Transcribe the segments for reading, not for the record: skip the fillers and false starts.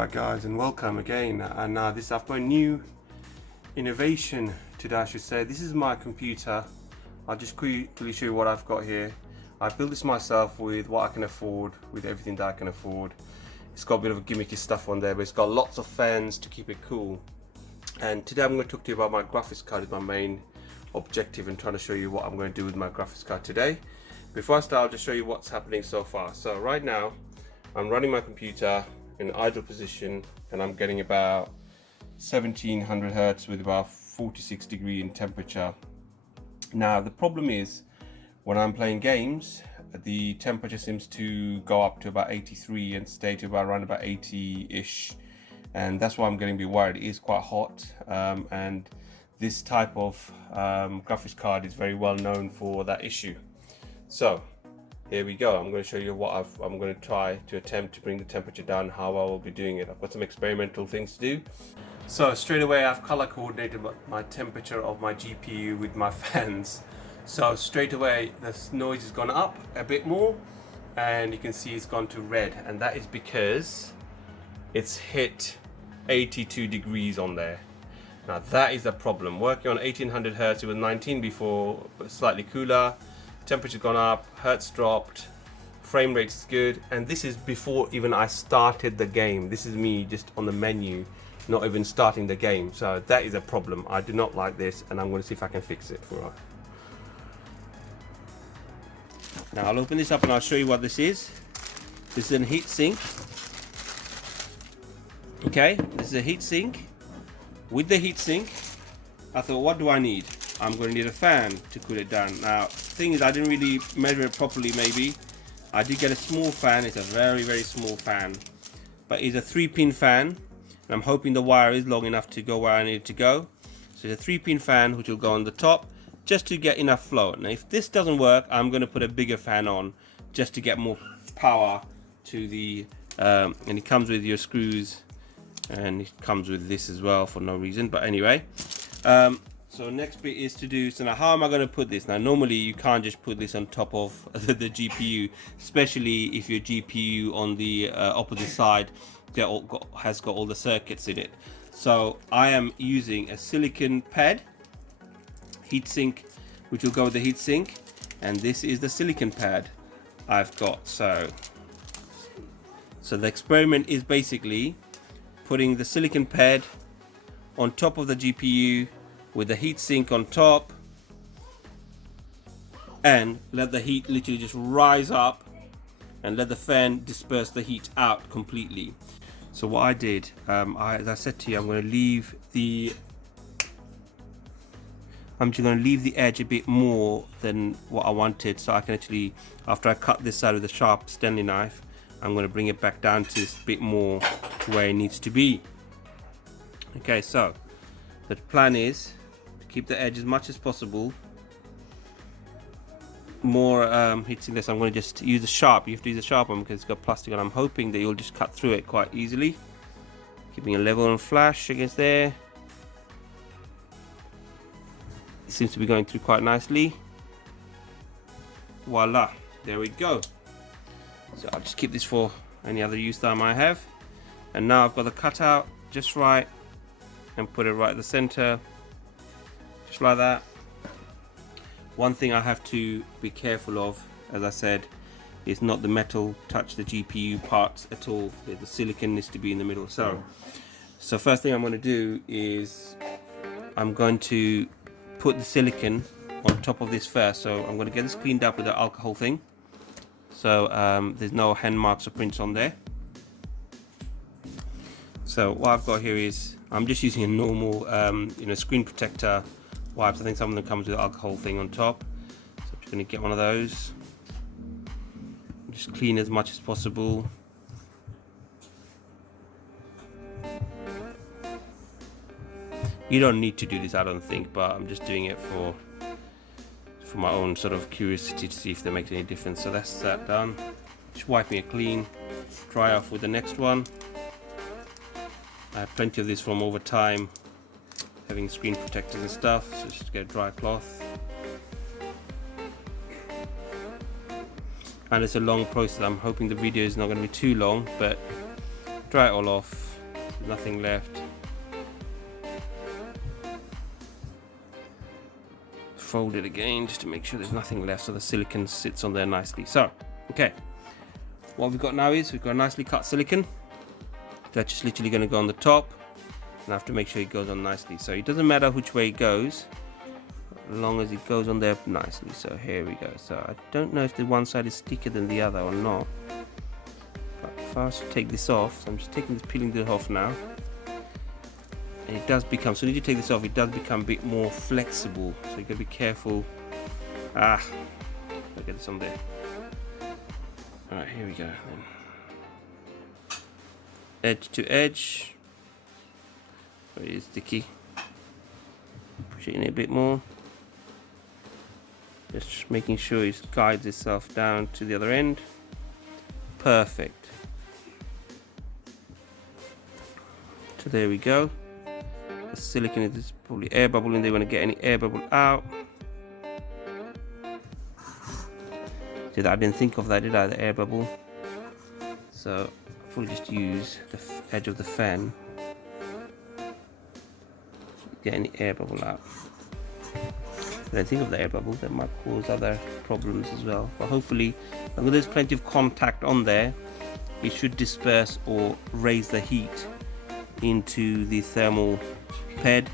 Alright guys, and welcome again. And I've got a new innovation today, I should say. This is my computer. I'll just quickly show you what I've got here. I built this myself with what I can afford, with everything that I can afford. It's got a bit of a gimmicky stuff on there, but it's got lots of fans to keep it cool. And today I'm going to talk to you about my graphics card. Is my main objective, and trying to show you what I'm going to do with my graphics card today. Before I start, I'll just show you what's happening so far. So right now I'm running my computer in idle position and I'm getting about 1700 Hertz with about 46 degree in temperature. Now the problem is, when I'm playing games, the temperature seems to go up to about 83 and stay to about around about 80-ish, and that's why I'm getting a bit worried. It is quite hot, and this type of graphics card is very well known for that issue. So here we go. I'm going to show you what I'm going to try to attempt to bring the temperature down, how I will be doing it. I've got some experimental things to do. So straight away I've color coordinated my temperature of my GPU with my fans. So straight away the noise has gone up a bit more, and you can see it's gone to red, and that is because it's hit 82 degrees on there. Now that is a problem. Working on 1800 Hertz, it was 19 before, but slightly cooler. Temperature's gone up, hertz dropped, frame rate is good, and this is before even I started the game. This is me just on the menu, not even starting the game. So that is a problem. I do not like this, and I'm going to see if I can fix it for us. Now I'll open this up and I'll show you what this is. This is a heatsink. Okay, this is a heatsink. With the heatsink, I thought, what do I need? I'm going to need a fan to cool it down. Now, the thing is, I didn't really measure it properly, maybe. I did get a small fan. It's a very, very small fan. But it's a 3-pin fan. And I'm hoping the wire is long enough to go where I need it to go. So it's a 3-pin fan, which will go on the top, just to get enough flow. Now, if this doesn't work, I'm going to put a bigger fan on, just to get more power to the... and it comes with your screws. And it comes with this as well for no reason. But anyway... so next bit is to do, so now how am I going to put this? Now normally you can't just put this on top of the GPU, especially if your GPU on the opposite side has got all the circuits in it. So I am using a silicon pad heatsink, which will go with the heatsink, and this is the silicon pad I've got. So the experiment is basically putting the silicon pad on top of the GPU with the heatsink on top, and let the heat literally just rise up and let the fan disperse the heat out completely. So what I did, as I said to you, I'm just going to leave the edge a bit more than what I wanted, so I can actually, after I cut this side with a sharp Stanley knife, I'm going to bring it back down to a bit more to where it needs to be. Okay, so the plan is keep the edge as much as possible. More heatsink this. I'm going to just use the sharp. You have to use a sharp one because it's got plastic on. I'm hoping that you'll just cut through it quite easily. Keeping a level and flash against there. It seems to be going through quite nicely. Voila, there we go. So I'll just keep this for any other use that I might have. And now I've got the cutout just right, and put it right at the center. Just like that. One thing I have to be careful of, as I said, is not the metal touch the GPU parts at all. The silicon needs to be in the middle. So first thing I'm going to do is I'm going to put the silicon on top of this first. So I'm going to get this cleaned up with the alcohol thing, so there's no hand marks or prints on there. So what I've got here is, I'm just using a normal screen protector wipes. I think some of them comes with alcohol thing on top, so I'm just going to get one of those, just clean as much as possible. You don't need to do this, I don't think, but I'm just doing it for my own sort of curiosity to see if that makes any difference. So that's that done. Just wiping it clean, dry off with the next one. I have plenty of this from over time, having screen protectors and stuff, so just get a dry cloth. And it's a long process. I'm hoping the video is not going to be too long, but dry it all off, There's nothing left. Fold it again just to make sure there's nothing left, so the silicon sits on there nicely. So, okay, what we've got now is we've got nicely cut silicon. That's just literally going to go on the top, and I have to make sure it goes on nicely. So it doesn't matter which way it goes, as long as it goes on there nicely. So here we go. So I don't know if the one side is stickier than the other or not, but if I was to take this off, so I'm just peeling this off now, and it does become, so when you take this off, it does become a bit more flexible, so you gotta be careful. I'll get this on there. Alright, here we go then. Edge to edge. It is sticky. Push it in a bit more. Just making sure it guides itself down to the other end. Perfect. So there we go. The silicon is probably air bubble in there. Want to get any air bubble out. See that? I didn't think of that, did I? The air bubble. So I'll probably just use the edge of the fan. Get any air bubble out. I don't think of the air bubble. That might cause other problems as well. But hopefully, as long as there's plenty of contact on there, it should disperse or raise the heat into the thermal ped,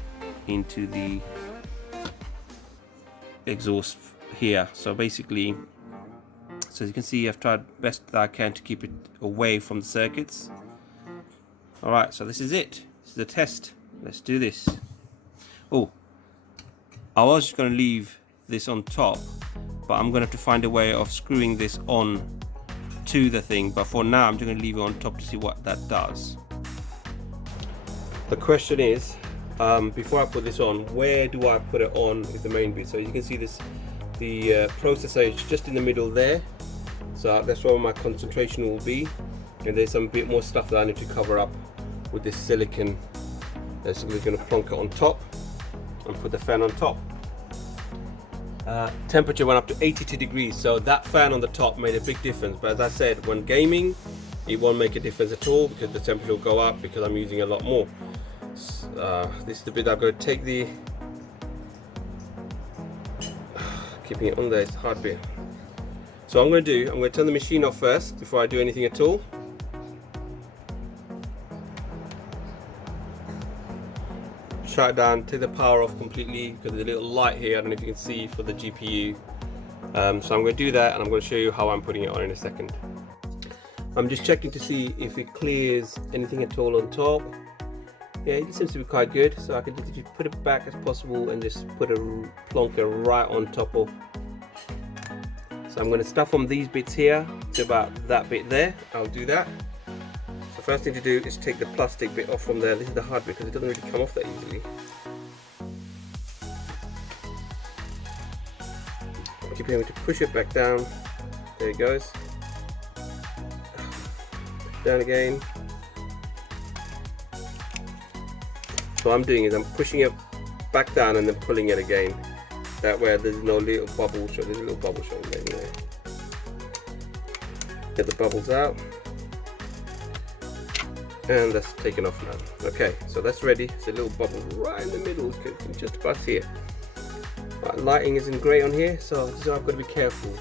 into the exhaust here. So basically, so as you can see, I've tried best that I can to keep it away from the circuits. Alright, so this is it. This is the test. Let's do this. Oh, I was just going to leave this on top, but I'm going to have to find a way of screwing this on to the thing. But for now, I'm just going to leave it on top to see what that does. The question is, before I put this on, where do I put it on with the main bit? So you can see this, the processor is just in the middle there. So that's where my concentration will be. And there's some bit more stuff that I need to cover up with this silicon. So we're going to plonk it on top and put the fan on top. Temperature went up to 82 degrees, so that fan on the top made a big difference. But as I said, when gaming, it won't make a difference at all because the temperature will go up because I'm using a lot more. This is the bit I've got to take the, keeping it on there, it's a hard bit. So I'm going to turn the machine off first before I do anything at all. Shut it down, take the power off completely because there's a little light here, I don't know if you can see, for the GPU. So I'm going to do that and I'm going to show you how I'm putting it on in a second. I'm just checking to see if it clears anything at all on top. Yeah, it seems to be quite good, so I can just put it back as possible and just put a plonker right on top of. So I'm going to stuff on these bits here to about that bit there. I'll do that. The first thing to do is take the plastic bit off from there. This is the hard bit because it doesn't really come off that easily. Keep having to push it back down. There it goes. Down again. So what I'm doing is I'm pushing it back down and then pulling it again. That way there's no little bubble showing. There's a little bubble showing there anyway. Get the bubbles out. And that's taken off now. Okay, so that's ready. It's a little bubble right in the middle, just about here. Right, lighting isn't great on here, so this is why I've got to be careful.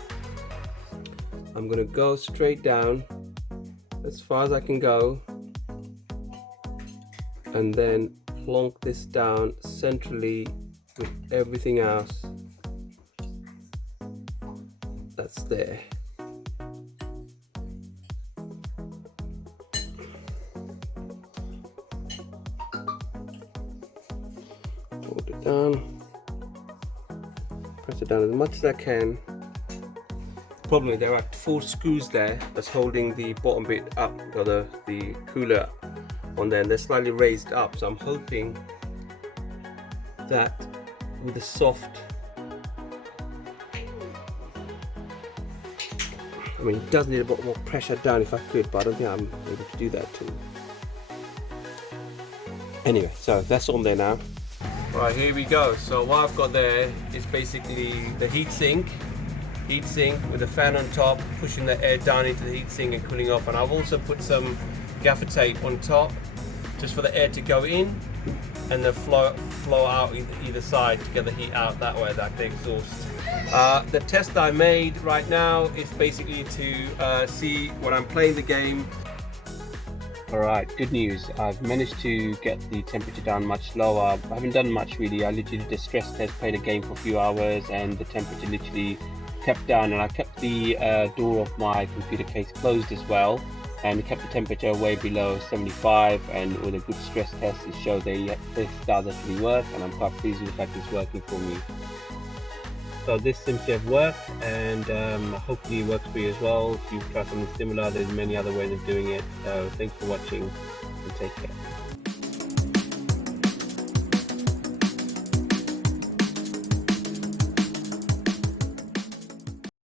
I'm going to go straight down as far as I can go, and then plonk this down centrally with everything else that's there. Hold it down, press it down as much as I can. The problem is there are 4 screws there that's holding the bottom bit up, or the cooler on there, and they're slightly raised up, so I'm hoping that with the soft, I mean, it does need a bit more pressure down if I could, but I don't think I'm able to do that too. Anyway, so that's on there now. Right, here we go. So what I've got there is basically the heatsink with the fan on top, pushing the air down into the heatsink and cooling off. And I've also put some gaffer tape on top just for the air to go in and then flow out either side to get the heat out that way, like the exhaust. The test I made right now is basically to see when I'm playing the game. Alright, good news. I've managed to get the temperature down much lower. I haven't done much really. I literally did a stress test, played a game for a few hours, and the temperature literally kept down. And I kept the door of my computer case closed as well, and it kept the temperature way below 75. And with a good stress test, it showed that this does actually work, and I'm quite pleased with the fact it's working for me. So this seems to have worked, and hopefully it works for you as well. If you've tried something similar, there's many other ways of doing it. So thanks for watching, and take care.